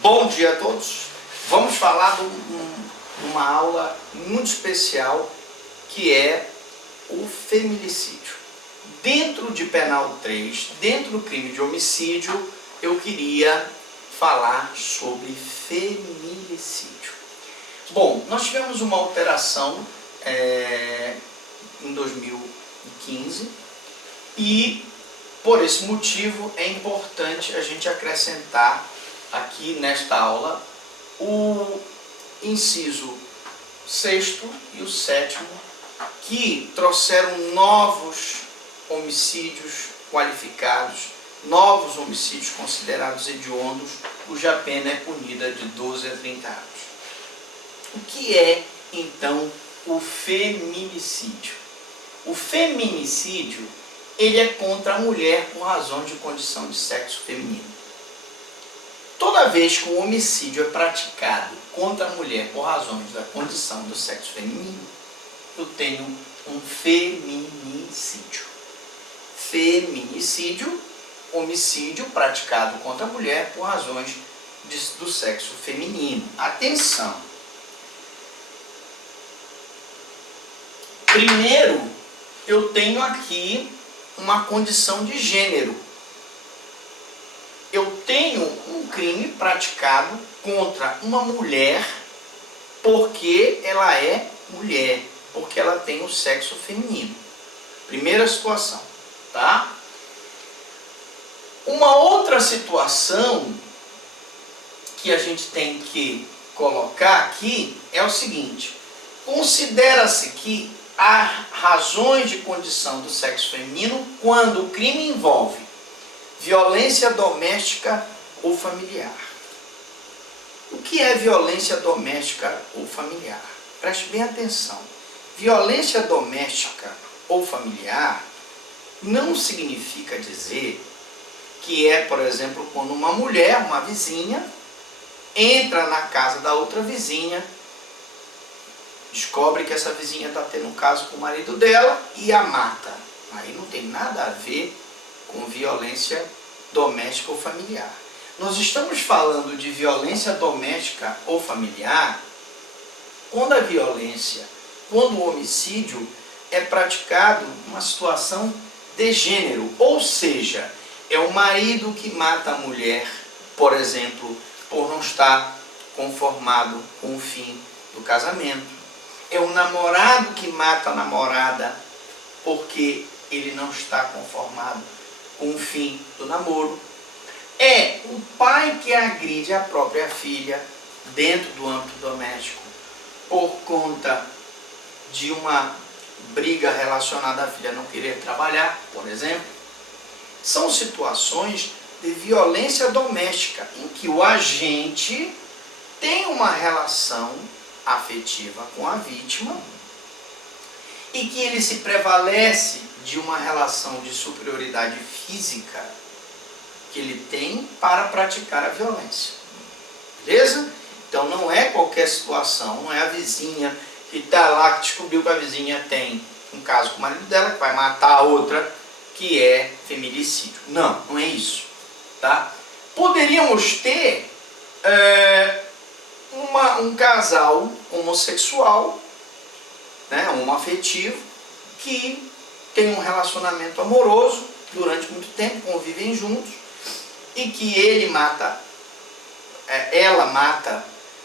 Bom dia a todos. Vamos falar de uma aula muito especial que é o feminicídio. Dentro de Penal 3, dentro do crime de homicídio, eu queria falar sobre feminicídio. Bom, nós tivemos uma alteração em 2015 e por esse motivo é importante a gente acrescentar aqui nesta aula o inciso 6º e o 7º, que trouxeram novos homicídios qualificados, novos homicídios considerados hediondos, cuja pena é punida de 12 a 30 anos. O que é, então, o feminicídio? O feminicídio, ele é contra a mulher por razão de condição de sexo feminino. Toda vez que um homicídio é praticado contra a mulher por razões da condição do sexo feminino, eu tenho um feminicídio. Feminicídio, homicídio praticado contra a mulher por razões do sexo feminino. Atenção! Primeiro, eu tenho aqui uma condição de gênero. Eu tenho um crime praticado contra uma mulher porque ela é mulher, porque ela tem o sexo feminino. Primeira situação, tá? Uma outra situação que a gente tem que colocar aqui é o seguinte: considera-se que há razões de condição do sexo feminino quando o crime envolve violência doméstica ou familiar. O que é violência doméstica ou familiar? Preste bem atenção. Violência doméstica ou familiar não significa dizer que é, por exemplo, quando uma mulher, uma vizinha, entra na casa da outra vizinha, descobre que essa vizinha está tendo um caso com o marido dela e a mata. Aí não tem nada a ver com violência doméstica ou familiar. Nós estamos falando de violência doméstica ou familiar quando a violência, quando o homicídio é praticado numa situação de gênero, ou seja, é o marido que mata a mulher, por exemplo, por não estar conformado com o fim do casamento. É o namorado que mata a namorada porque ele não está conformado com o fim do namoro. É o pai que agride a própria filha dentro do âmbito doméstico por conta de uma briga relacionada à filha não querer trabalhar, por exemplo. São situações de violência doméstica em que o agente tem uma relação afetiva com a vítima e que ele se prevalece de uma relação de superioridade física que ele tem para praticar a violência. Beleza? Então não é qualquer situação, não é a vizinha que está lá, que descobriu que a vizinha tem um caso com o marido dela, que vai matar a outra, que é feminicídio. Não, não é isso. Tá? Poderíamos ter um casal homossexual, né, homoafetivo, que tem um relacionamento amoroso durante muito tempo, convivem juntos, e que ela mata,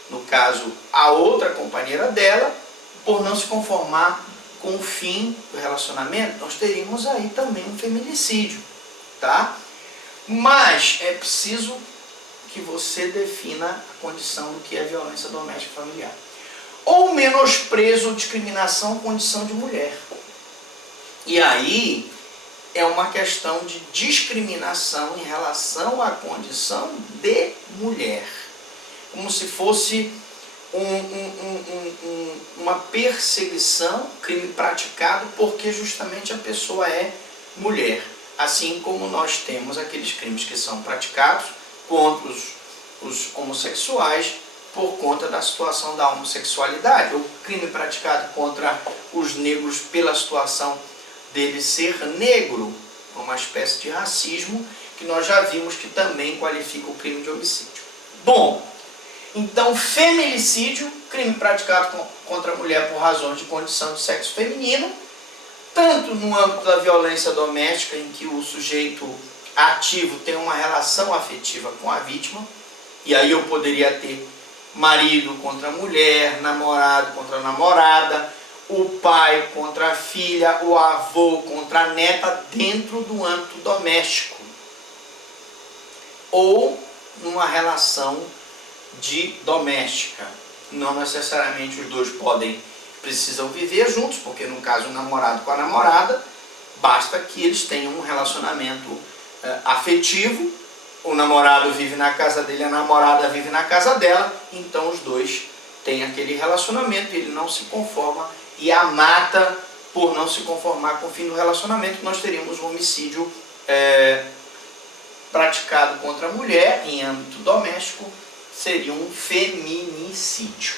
no caso, a outra companheira dela, por não se conformar com o fim do relacionamento. Nós teríamos aí também um feminicídio, tá? Mas é preciso que você defina a condição do que é violência doméstica familiar. Ou menosprezo ou discriminação condição de mulher. E aí é uma questão de discriminação em relação à condição de mulher. Como se fosse uma perseguição, crime praticado porque justamente a pessoa é mulher. Assim como nós temos aqueles crimes que são praticados contra os homossexuais por conta da situação da homossexualidade, ou crime praticado contra os negros pela situação dele ser negro, uma espécie de racismo que nós já vimos que também qualifica o crime de homicídio. Bom, então feminicídio, crime praticado contra a mulher por razões de condição de sexo feminino, tanto no âmbito da violência doméstica, em que o sujeito ativo tem uma relação afetiva com a vítima, e aí eu poderia ter marido contra a mulher, namorado contra a namorada, o pai contra a filha, o avô contra a neta, dentro do âmbito doméstico, ou numa relação doméstica. Não necessariamente os dois precisam viver juntos, porque no caso o namorado com a namorada, basta que eles tenham um relacionamento afetivo, o namorado vive na casa dele, a namorada vive na casa dela, então os dois têm aquele relacionamento, ele não se conforma e a mata por não se conformar com o fim do relacionamento. Nós teríamos um homicídio praticado contra a mulher em âmbito doméstico, seria um feminicídio.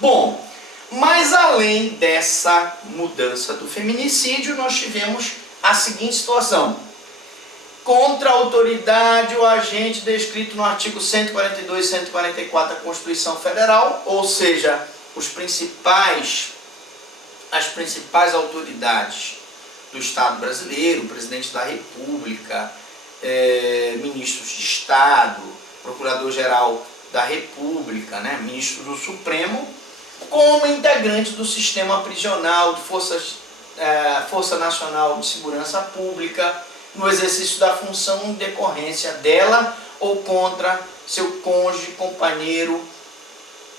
Bom, mas além dessa mudança do feminicídio, nós tivemos a seguinte situação: contra a autoridade ou agente descrito no artigo 142 e 144 da Constituição Federal, ou seja, as principais autoridades do Estado brasileiro, o presidente da República, ministros de Estado, procurador-geral da República, ministro do Supremo, como integrante do sistema prisional, de Força Nacional de Segurança Pública, no exercício da função em decorrência dela ou contra seu cônjuge, companheiro,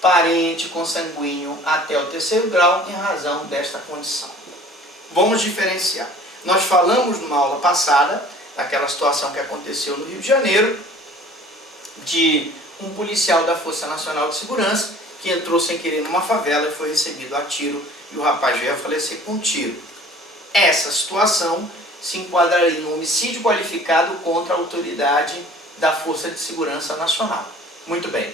parente, consanguíneo até o 3º grau em razão desta condição. Vamos diferenciar. Nós falamos numa aula passada daquela situação que aconteceu no Rio de Janeiro, de um policial da Força Nacional de Segurança que entrou sem querer numa favela e foi recebido a tiro e o rapaz veio a falecer com um tiro. Essa situação se enquadraria em homicídio qualificado contra a autoridade da Força de Segurança Nacional. Muito bem.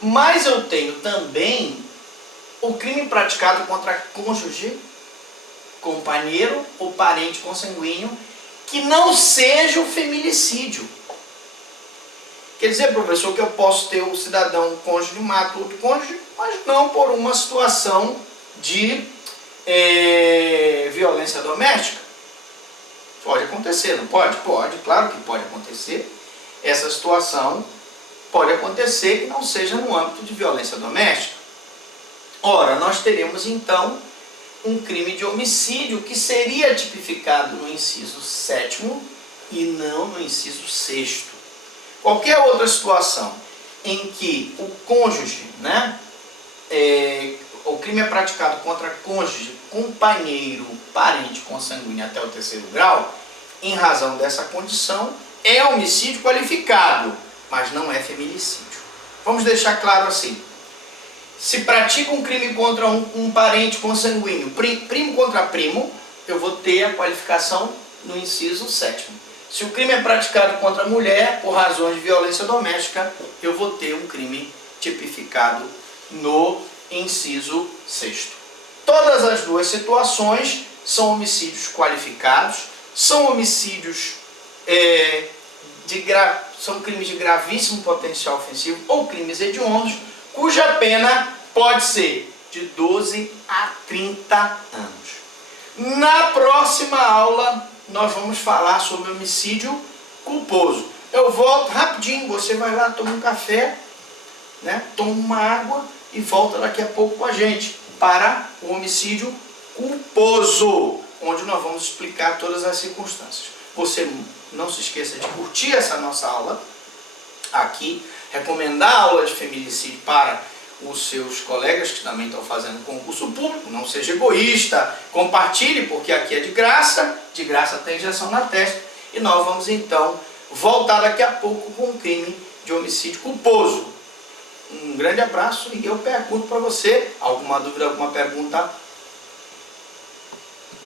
Mas eu tenho também o crime praticado contra cônjuge, companheiro ou parente consanguíneo que não seja o feminicídio. Quer dizer, professor, que eu posso ter um cidadão, um cônjuge, mata outro cônjuge, mas não por uma situação de violência doméstica? Pode acontecer, não pode? Pode, claro que pode acontecer. Essa situação pode acontecer que não seja no âmbito de violência doméstica. Ora, nós teremos então um crime de homicídio que seria tipificado no inciso 7º e não no inciso 6º. Qualquer outra situação em que o cônjuge, o crime é praticado contra cônjuge, companheiro, parente consanguíneo até o 3º grau, em razão dessa condição, é homicídio qualificado, mas não é feminicídio. Vamos deixar claro assim: se pratica um crime contra um parente consanguíneo, primo contra primo, eu vou ter a qualificação no inciso 7º. Se o crime é praticado contra a mulher por razões de violência doméstica, eu vou ter um crime tipificado no inciso 6º. Todas as duas situações são homicídios qualificados, são homicídios são crimes de gravíssimo potencial ofensivo ou crimes hediondos, cuja pena pode ser de 12 a 30 anos. Na próxima aula, nós vamos falar sobre homicídio culposo. Eu volto rapidinho, você vai lá, toma um café, toma uma água e volta daqui a pouco com a gente para o homicídio culposo, onde nós vamos explicar todas as circunstâncias. Você não se esqueça de curtir essa nossa aula aqui, recomendar a aula de feminicídio para os seus colegas que também estão fazendo concurso público. Não seja egoísta, compartilhe, porque aqui é de graça tem injeção na testa, e nós vamos então voltar daqui a pouco com o crime de homicídio culposo. Um grande abraço e eu pergunto para você, alguma dúvida, alguma pergunta,